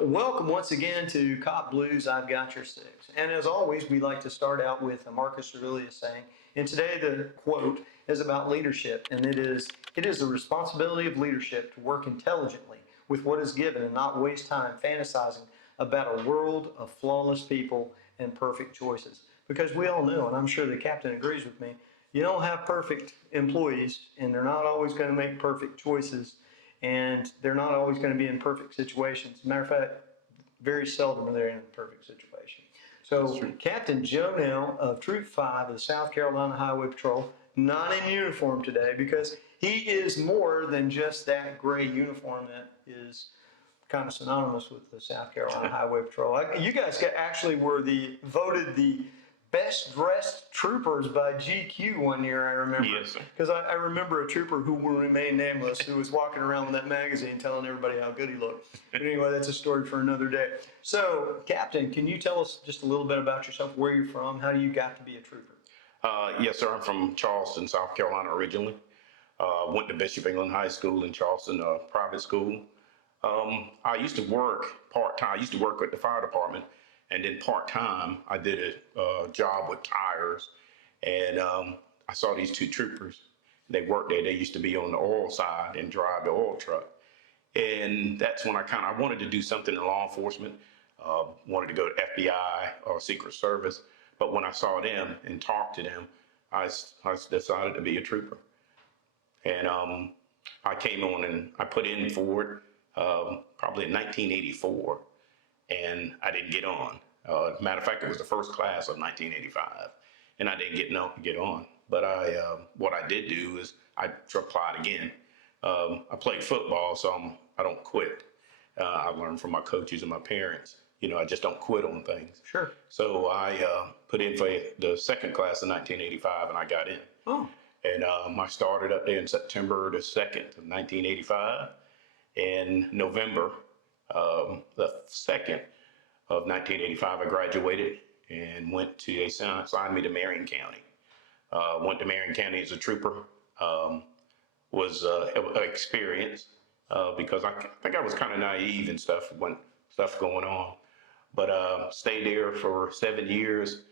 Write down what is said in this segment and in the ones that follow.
Welcome once again to Cop Blues, I've Got Your Six. And as always, we like to start out with Marcus Aurelius saying, and today the quote is about leadership, and it is the responsibility of leadership to work intelligently with what is given and not waste time fantasizing about a world of flawless people and perfect choices. Because we all know, and I'm sure the captain agrees with me, you don't have perfect employees, and they're not always going to make perfect choices, and they're not always going to be in perfect situations. Matter of fact, very seldom are they in a perfect situation. So Captain Jo Nell of Troop 5 of the South Carolina Highway Patrol, not in uniform today because he is more than just that gray uniform that is kind of synonymous with the South Carolina Highway Patrol. You guys actually were voted the best dressed troopers by GQ one year, I remember. Yes, sir. Because I remember a trooper who will remain nameless who was walking around with that magazine telling everybody how good he looked. But anyway, that's a story for another day. So, Captain, can you tell us just a little bit about yourself, where you're from, how you got to be a trooper? Yes, sir. I'm from Charleston, South Carolina originally. Went to Bishop England High School in Charleston, private school. I used to work part-time. I used to work at the fire department. And then part-time, I did a job with tires. And I saw these two troopers. They worked there. They used to be on the oil side and drive the oil truck. And that's when I wanted to do something in law enforcement. Wanted to go to FBI or Secret Service. But when I saw them and talked to them, I decided to be a trooper. And I came on and I put in for it probably in 1984. And I didn't get on. Matter of fact, it was the first class of 1985, and I didn't get on. But what I did do is I applied again. I played football, so I don't quit. I learned from my coaches and my parents. You know, I just don't quit on things. Sure. So I put in for the second class in 1985, and I got in. Oh. And I started up there in September the 2nd of 1985. In November the 2nd of 1985, I graduated and they signed me to Marion County. Went to Marion County as a trooper. Was an experience because I think I was kind of naive and stuff when stuff going on. But stayed there for 7 years.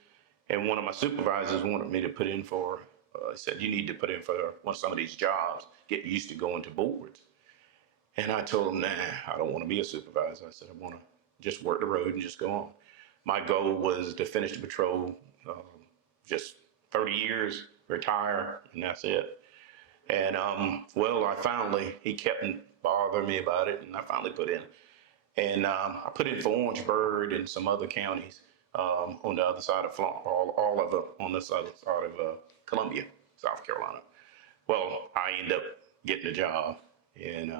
And one of my supervisors wanted me to put in for, he said, you need to put in for some of these jobs, get used to going to boards. And I told him, nah, I don't want to be a supervisor. I said, I want to just work the road and just go on. My goal was to finish the patrol, just 30 years, retire, and that's it. And he kept bothering me about it, and I finally put in. And I put in for Orangeburg and some other counties on the other side of all of them on this other side of Columbia, South Carolina. Well, I ended up getting a job, and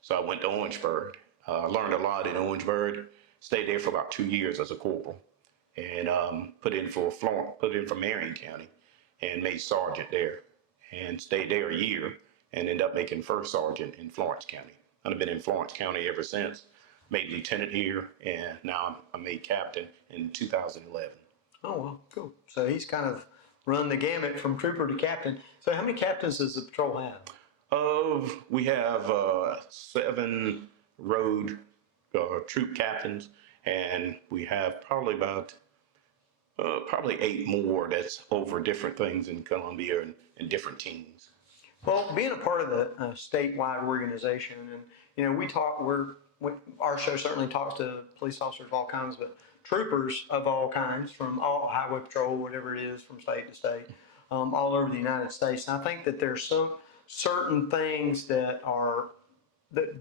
so I went to Orangeburg. Learned a lot in Orangeburg. Stayed there for about 2 years as a corporal, and put in for Marion County, and made sergeant there, and stayed there a year, and ended up making first sergeant in Florence County. I've been in Florence County ever since. Made lieutenant here, and now I'm made captain in 2011. Oh, well, cool. So he's kind of run the gamut from trooper to captain. So how many captains does the patrol have? We have 7 road troop captains, and we have probably 8 more that's over different things in Columbia and different teams. Well, being a part of the statewide organization, and our show certainly talks to police officers of all kinds, but troopers of all kinds from all highway patrol, whatever it is, from state to state, all over the United States. And I think that there's some certain things that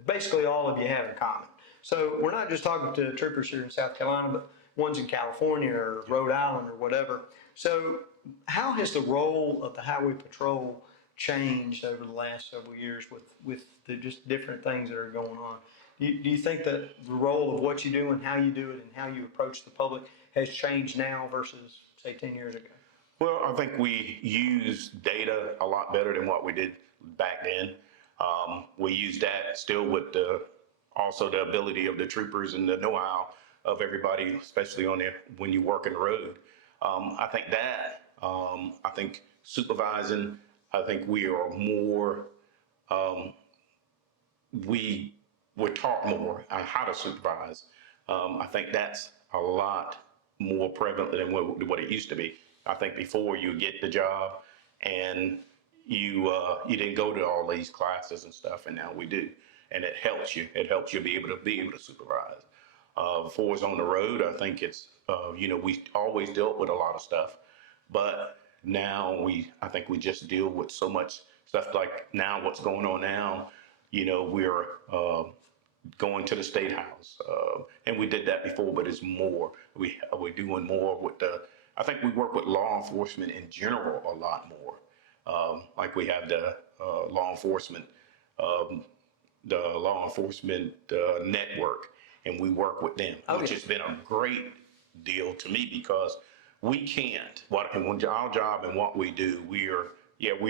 basically all of you have in common. So we're not just talking to troopers here in South Carolina, but ones in California or Rhode Island or whatever. So how has the role of the highway patrol changed over the last several years with the just different things that are going on? Do you think that the role of what you do and how you do it and how you approach the public has changed now versus, say, 10 years ago? Well, I think we use data a lot better than what we did back then. We use that still with also the ability of the troopers and the know-how of everybody, especially when you work in the road. I think supervising, I think we are more, we we're taught more on how to supervise. I think that's a lot more prevalent than what it used to be. I think before you get the job and you didn't go to all these classes and stuff, and now we do, and it helps you. It helps you be able to supervise. Before it's on the road, I think it's we always dealt with a lot of stuff, but now I think we just deal with so much stuff. Like now, what's going on now? We're going to the state house, and we did that before, but it's more. We're doing more with the. I think we work with law enforcement in general a lot more. Like we have um, the law enforcement network, and we work with them, which has been a great deal to me because we can't. When our job and what we do, we're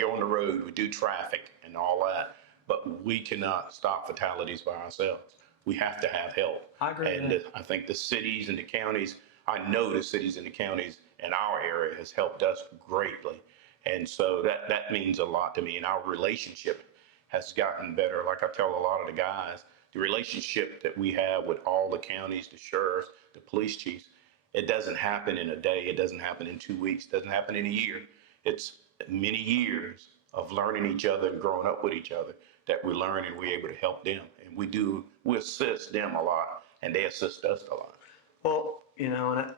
on the road, we do traffic and all that, but we cannot stop fatalities by ourselves. We have to have help. I agree with And that. I think the cities and the counties, I know the cities and the counties in our area has helped us greatly. And so that means a lot to me. And our relationship has gotten better. Like I tell a lot of the guys, the relationship that we have with all the counties, the sheriffs, the police chiefs, it doesn't happen in a day. It doesn't happen in 2 weeks. It doesn't happen in a year. It's many years of learning each other and growing up with each other that we learn, and we're able to help them. And we assist them a lot, and they assist us a lot. Well, and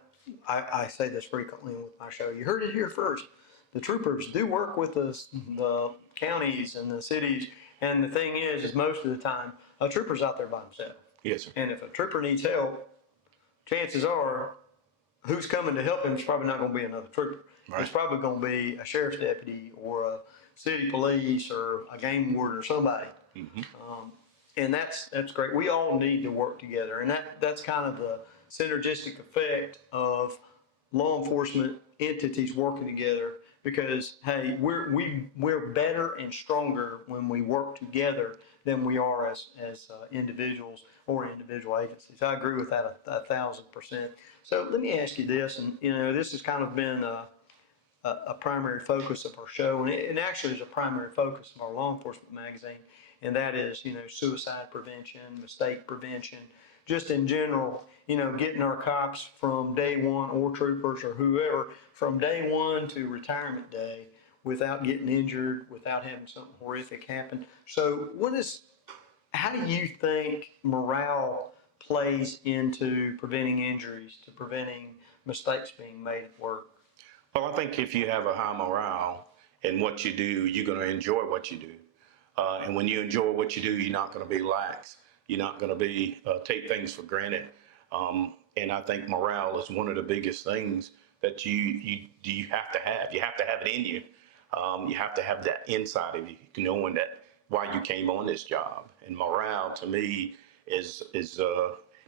I say this frequently with my show. You heard it here first. The troopers do work with the counties and the cities. And the thing is most of the time, a trooper's out there by himself. Yes, sir. And if a trooper needs help, chances are who's coming to help him is probably not going to be another trooper. Right. It's probably going to be a sheriff's deputy or a city police or a game warden or somebody. And that's great. We all need to work together, and that's kind of the synergistic effect of law enforcement entities working together. Because hey, we're better and stronger when we work together than we are as individuals or individual agencies. I agree with that 1,000%. So let me ask you this, and this has kind of been a primary focus of our show, and actually is a primary focus of our law enforcement magazine, and that is suicide prevention, mistake prevention, just in general, getting our cops from day one, or troopers or whoever, from day one to retirement day without getting injured, without having something horrific happen. So how do you think morale plays into preventing injuries, to preventing mistakes being made at work? Well, I think if you have a high morale in what you do, you're going to enjoy what you do. And when you enjoy what you do, you're not going to be lax. You're not going to take things for granted. And I think morale is one of the biggest things that you have to have. You have to have it in you. You have to have that inside of you, knowing that why you came on this job. And morale to me is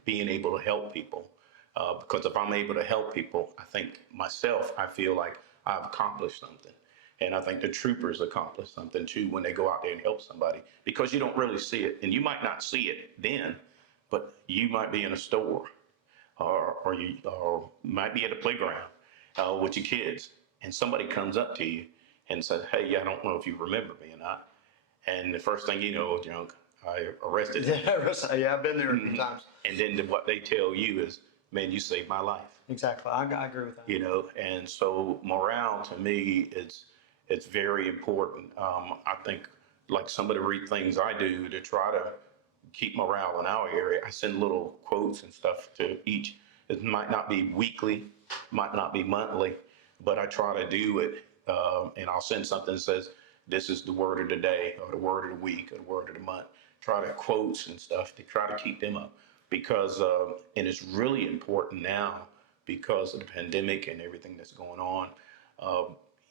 being able to help people. Because if I'm able to help people, I feel like I've accomplished something. And I think the troopers accomplish something too when they go out there and help somebody, because you don't really see it. And you might not see it then, but you might be in a store or you might be at a playground with your kids, and somebody comes up to you and says, "Hey, I don't know if you remember me or not." And the first thing you know, junk, I arrested him. Yeah, I've been there a few times. And then what they tell you is, "Man, you saved my life." Exactly. I agree with that. And so morale to me, it's very important. I think like some of the things I do to try to keep morale in our area, I send little quotes and stuff to each. It might not be weekly, might not be monthly, but I try to do it. And I'll send something that says, "This is the word of the day," or the word of the week, or the word of the month. Try to quotes and stuff to try to keep them up, because, and it's really important now because of the pandemic and everything that's going on.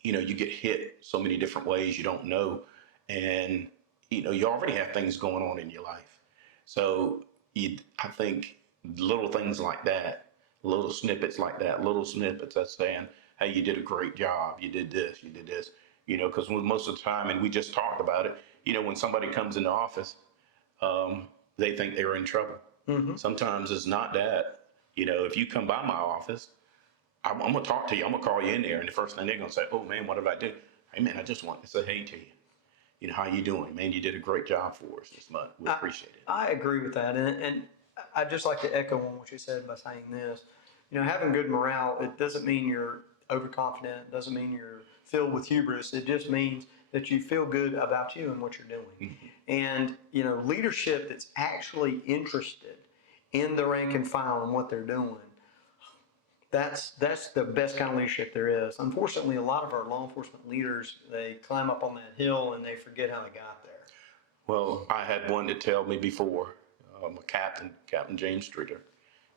You get hit so many different ways you don't know. And, you already have things going on in your life. So I think little things like that, little snippets like that, little snippets that's saying, "Hey, you did a great job. You did this, because most of the time, and we just talked about it, when somebody comes in the office, they think they're in trouble. Sometimes it's not that. If you come by my office, I'm going to talk to you. I'm going to call you in there. And the first thing they're going to say, "Oh, man, what did I do?" "Hey, man, I just want to say hey to you." how you doing, man? You did a great job for us this month. We appreciate it. I agree with that. And I'd just like to echo on what you said by saying this. Having good morale, it doesn't mean you're overconfident. It doesn't mean you're filled with hubris. It just means that you feel good about you and what you're doing. And, leadership that's actually interested in the rank and file and what they're doing, that's the best kind of leadership there is. Unfortunately, a lot of our law enforcement leaders, they climb up on that hill and they forget how they got there. Well, I had one to tell me before, a Captain James Streeter,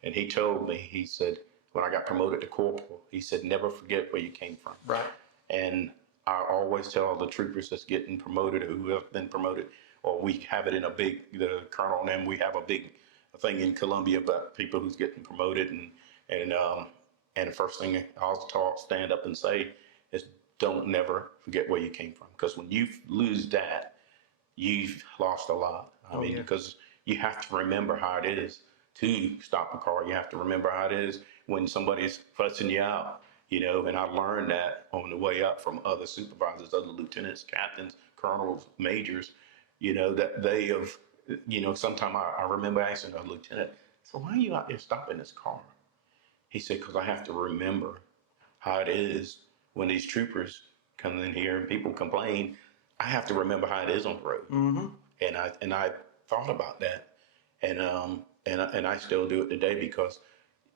and he told me, he said, when I got promoted to corporal, he said, never forget where you came from. Right. And I always tell all the troopers that's getting promoted or who have been promoted, or we have it in the colonel and them, we have a big thing in Columbia about people who's getting promoted, and the first thing I'll stand up and say is, don't never forget where you came from. Because when you lose that, you've lost a lot. I mean, because you have to remember how it is to stop a car. You have to remember how it is when somebody's fussing you out, and I learned that on the way up from other supervisors, other lieutenants, captains, colonels, majors, that they have, sometime I remember asking a lieutenant, so why are you out there stopping this car? He said, because I have to remember how it is when these troopers come in here and people complain. I have to remember how it is on the road. Mm-hmm. And I thought about that, and I still do it today because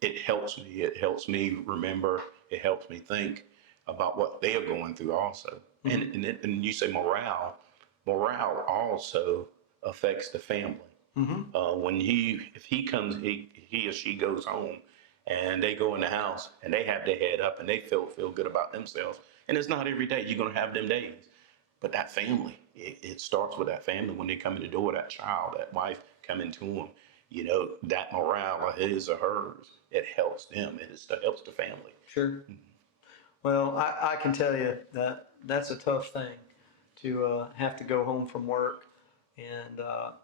it helps me. It helps me remember. It helps me think about what they are going through also. Mm-hmm. And you say morale also affects the family. Mm-hmm. If he or she goes home and they go in the house and they have their head up and they feel good about themselves. And it's not every day you're going to have them days, but that family, it starts with that family. When they come in the door, that child, that wife coming to them, that morale of his or hers, it helps them. It helps the family. Sure. Mm-hmm. Well, I can tell you that that's a tough thing to have to go home from work and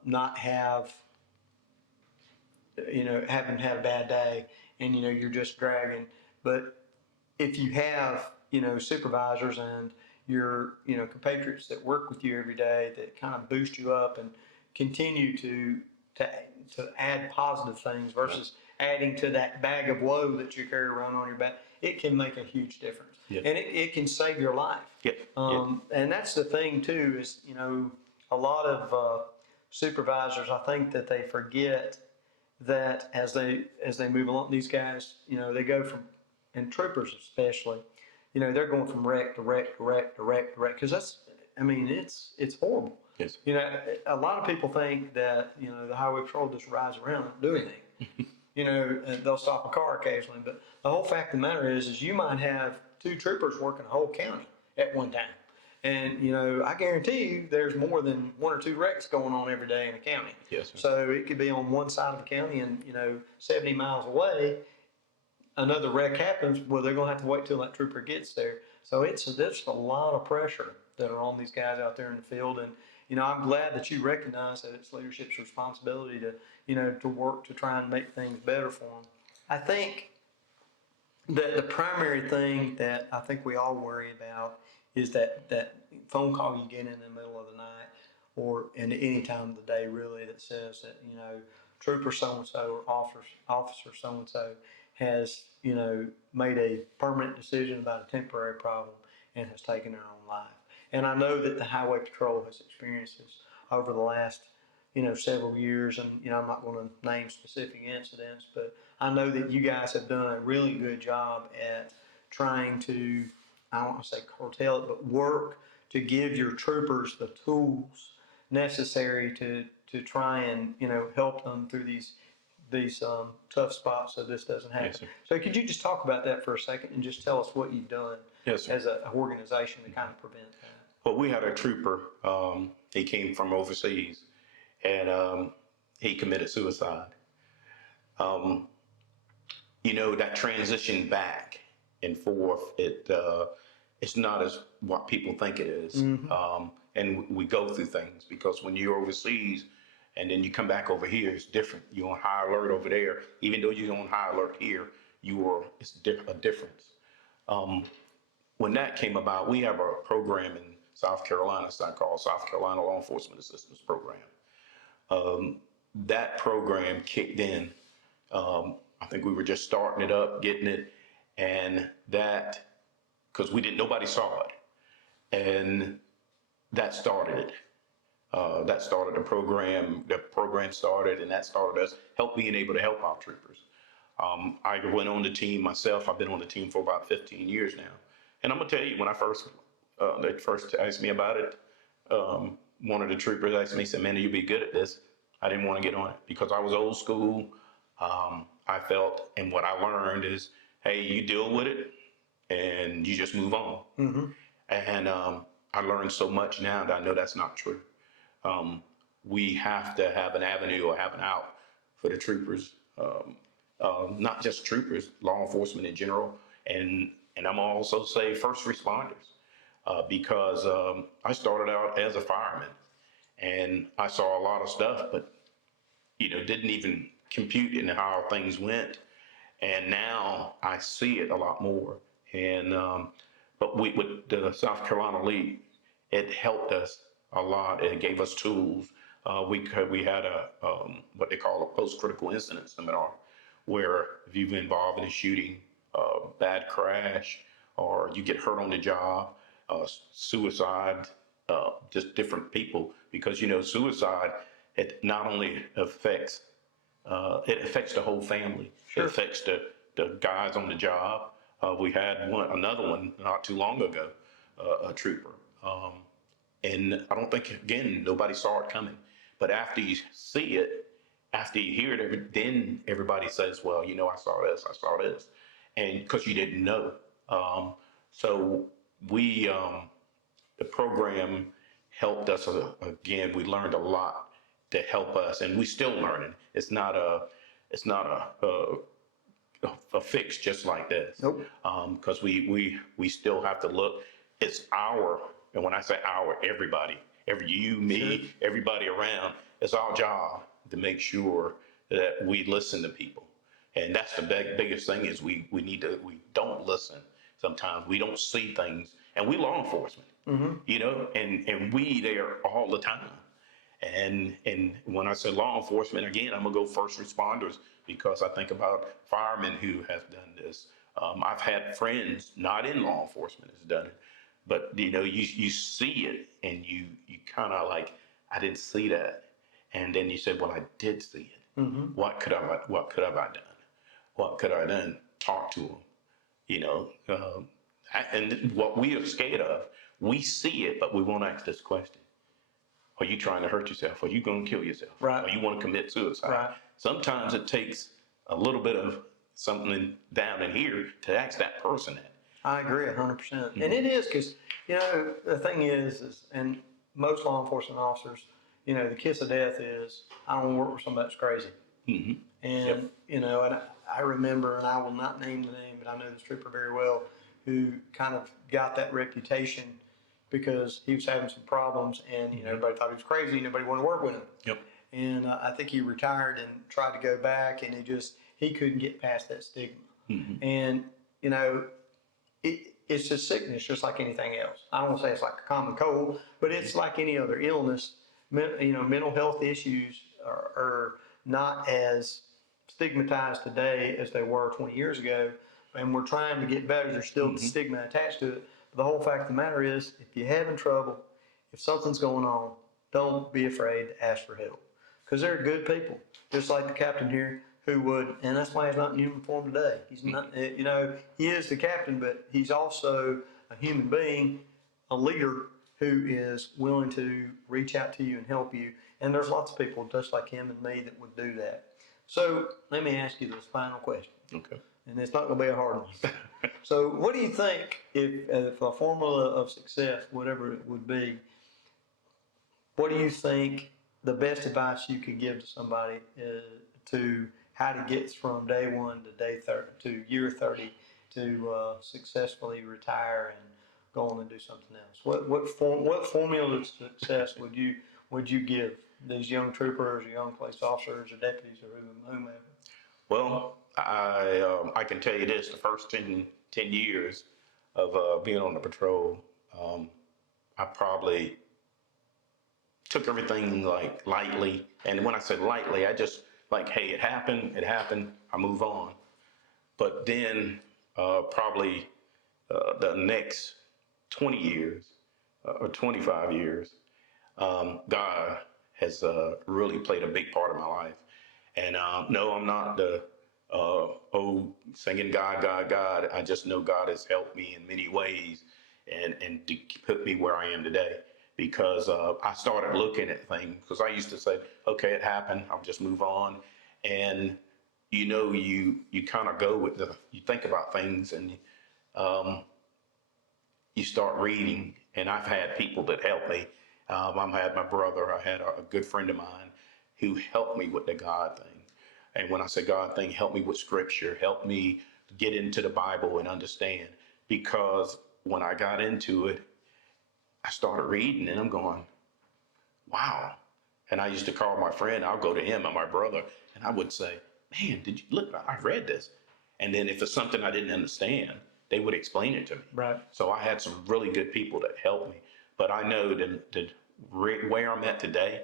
not have, having had a bad day and, you're just dragging. But if you have, supervisors and your, compatriots that work with you every day that kind of boost you up and continue to add positive things versus adding to that bag of woe that you carry around on your back, it can make a huge difference. Yep. And it can save your life. Yep. And that's the thing too, is, a lot of supervisors, I think that they forget that as they move along, these guys, they go from, and troopers especially, they're going from wreck to wreck to wreck to wreck to wreck, because it's horrible. Yes. A lot of people think that, the highway patrol just rides around and do anything. And they'll stop a car occasionally, but the whole fact of the matter is you might have 2 troopers working a whole county at one time. And, I guarantee you there's more than 1 or 2 wrecks going on every day in a county. Yes, sir. So it could be on one side of the county and, 70 miles away, another wreck happens. Well, they're going to have to wait till that trooper gets there. So there's a lot of pressure that are on these guys out there in the field. And, I'm glad that you recognize that it's leadership's responsibility to work to try and make things better for them. I think that the primary thing that I think we all worry about is that phone call you get in the middle of the night or in any time of the day really that says that, trooper so-and-so or officer so-and-so has, made a permanent decision about a temporary problem and has taken their own life. And I know that the Highway Patrol has experienced this over the last, several years. And, I'm not going to name specific incidents, but I know that you guys have done a really good job at trying to, I don't want to say curtail it, but work to give your troopers the tools necessary to try and, help them through these tough spots so this doesn't happen. Yes, sir. So could you just talk about that for a second and just tell us what you've done as an organization to kind of prevent that? Well, we had a trooper, he came from overseas, and he committed suicide. That transition back and forth, it's not as what people think it is. Mm-hmm. And we go through things because when you're overseas and then you come back over here, it's different. You're on high alert over there. Even though you're on high alert here, it's a difference. When that came about, we have a program in South Carolina. It's not called South Carolina Law Enforcement Assistance Program. That program kicked in. I think we were just starting it up, getting it, and that, because nobody saw it, and that started it. That started the program. The program started, and that started us being able to help our troopers. I went on the team myself. I've been on the team for about 15 years now, and I'm gonna tell you, when they first asked me about it, one of the troopers asked me, said, "Man, you'll be good at this." I didn't want to get on it because I was old school. I felt, and what I learned is, hey, you deal with it, and you just move on. And I learned so much now that I know that's not true. We have to have an avenue or have an out for the troopers, not just troopers, law enforcement in general, and I'm also say first responders, because I started out as a fireman, and I saw a lot of stuff, but didn't even compute in how things went, and now I see it a lot more. And but with the South Carolina League, it helped us a lot. It gave us tools. We had a what they call a post-critical incident seminar, where if you've been involved in a shooting, bad crash, or you get hurt on the job, suicide, just different people, because suicide, it not only affects it affects the whole family. Sure. It affects the guys on the job. We had another one not too long ago, a trooper. And I don't think, again, nobody saw it coming. But after you see it, after you hear it, then everybody says, well, I saw this. And because you didn't know. So the program helped us. Again, we learned a lot to help us, and we still learning. It's not a fix just like this. Nope. Because we still have to look. It's and when I say everybody, you, me, everybody around, it's our job to make sure that we listen to people. And that's the biggest thing is we don't listen. Sometimes we don't see things, and we law enforcement, and we there all the time. And when I say law enforcement, again, I'm gonna go first responders, because I think about firemen who have done this. I've had friends not in law enforcement has done it, but you see it, and you kind of like, I didn't see that, and then you said, well, I did see it. What could I done? What could I done? Talk to them, and what we are scared of, we see it, but we won't ask this question. Are you trying to hurt yourself? Are you going to kill yourself? Right. Or you want to commit suicide? Right. Sometimes it takes a little bit of something down in here to ask that person that. I agree 100%. And it is because, the thing is, and most law enforcement officers, the kiss of death is, I don't work with somebody that's crazy. And, and I remember, and I will not name the name, but I know this trooper very well, who kind of got that reputation because he was having some problems, and everybody thought he was crazy. Nobody wanted to work with him. Yep. And I think he retired and tried to go back, and he couldn't get past that stigma. And it's just sickness, just like anything else. I don't want to say it's like a common cold, but it's like any other illness. Mental health issues are not as stigmatized today as they were 20 years ago, and we're trying to get better. There's still stigma attached to it. The whole fact of the matter is, if you're having trouble, if something's going on, don't be afraid to ask for help. Because there are good people, just like the captain here, who would, and that's why he's not in uniform today. He's not, he is the captain, but he's also a human being, a leader who is willing to reach out to you and help you. And there's lots of people just like him and me that would do that. So let me ask you this final question. Okay. And it's not going to be a hard one. So what do you think, if a formula of success, whatever it would be, what do you think the best advice you could give to somebody to how to get from day one to day 30 to year 30 to successfully retire and go on and do something else? What formula of success would you give these young troopers or young police officers or deputies or whomever? Well, I can tell you this: the first 10 years of being on the patrol, I probably took everything like lightly. And when I said lightly, I just like, hey, it happened, I move on. But then probably the next 20 years or 25 years, God has really played a big part of my life. And no, I'm not the singing God, God, God. I just know God has helped me in many ways and to put me where I am today. Because I started looking at things, because I used to say, okay, it happened, I'll just move on. And you kind of go with you think about things, and you start reading. And I've had people that help me. I had my brother, I had a good friend of mine who helped me with the God thing. And when I say God thing, help me with scripture, help me get into the Bible and understand. Because when I got into it, I started reading and I'm going, wow. And I used to call my friend, I'll go to him and my brother, and I would say, man, did you look, I read this. And then if it's something I didn't understand, they would explain it to me. Right. So I had some really good people that helped me. But I know that where I'm at today,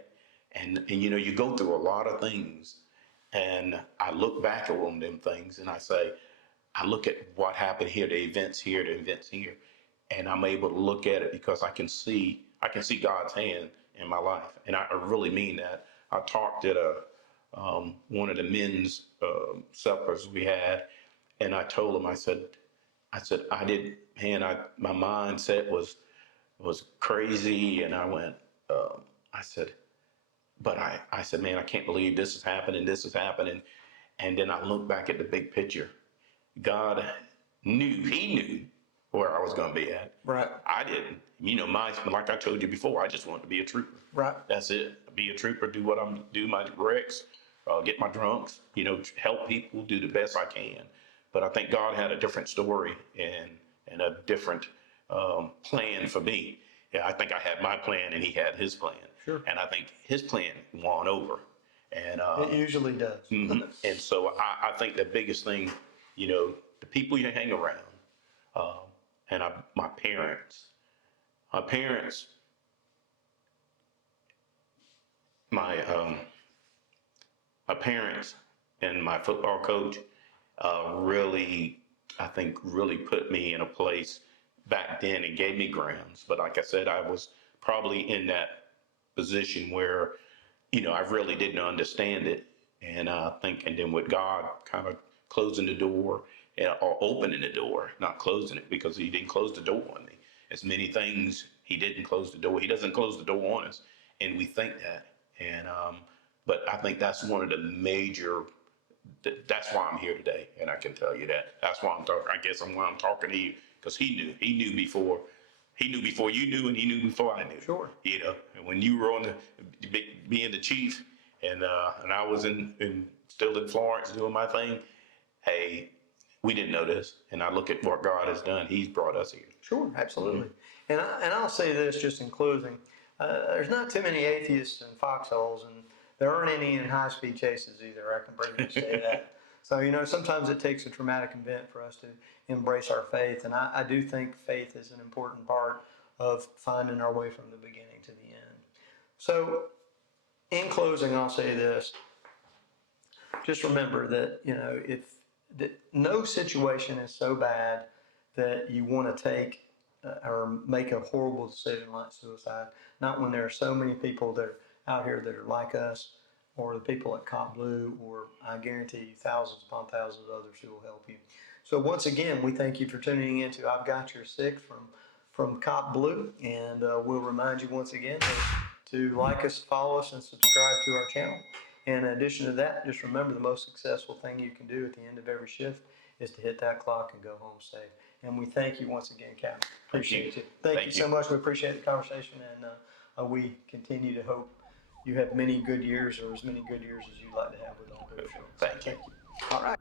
and you go through a lot of things, and I look back on them things and I say, I look at what happened here, the events here, and I'm able to look at it because I can see God's hand in my life, and I really mean that. I talked at one of the men's suppers we had, and I told him, I said, I did, man, my mindset was crazy, and I went, I said, but I said, man, I can't believe this is happening, and then I look back at the big picture. God he knew where I was going to be at. Right. I didn't. Like I told you before, I just wanted to be a trooper. Right. That's it. Be a trooper, do my wrecks, get my drunks, help people, do the best I can. But I think God had a different story and a different plan for me. Yeah, I think I had my plan and he had his plan. Sure. And I think his plan won over. And It usually does. and so I think the biggest thing, the people you hang around, and my parents, my my parents and my football coach really, I think, really put me in a place back then and gave me grounds. But like I said, I was probably in that position where, I really didn't understand it. And I think, and then with God kind of closing the door or opening the door, not closing it, because he didn't close the door on me. As many things, he didn't close the door. He doesn't close the door on us. And we think that. And, but I think that's one of the major, that's why I'm here today. And I can tell you that. That's why I'm talking. I guess why I'm talking to you, because he knew before you knew, and he knew before I knew. Sure. And when you were being the chief, and I was still in Florence doing my thing, hey, we didn't know this. And I look at what God has done. He's brought us here. Sure, absolutely. And I'll say this just in closing. There's not too many atheists in foxholes, and there aren't any in high-speed chases either. I can bravely say that. So, sometimes it takes a traumatic event for us to embrace our faith. And I do think faith is an important part of finding our way from the beginning to the end. So, in closing, I'll say this. Just remember that, that no situation is so bad that you want to take or make a horrible decision like suicide. Not when there are so many people that are out here that are like us, or the people at Cop Blue, or I guarantee you thousands upon thousands of others who will help you. So once again, we thank you for tuning into I've Got Your Six from Cop Blue, and we'll remind you once again to like us, follow us, and subscribe to our channel. And in addition to that, just remember the most successful thing you can do at the end of every shift is to hit that clock and go home safe. And we thank you once again, Captain. Appreciate you. Thank you so much. We appreciate the conversation, and we continue to hope you have many good years, or as many good years as you'd like to have with Uncle Joe. Thank you. All right.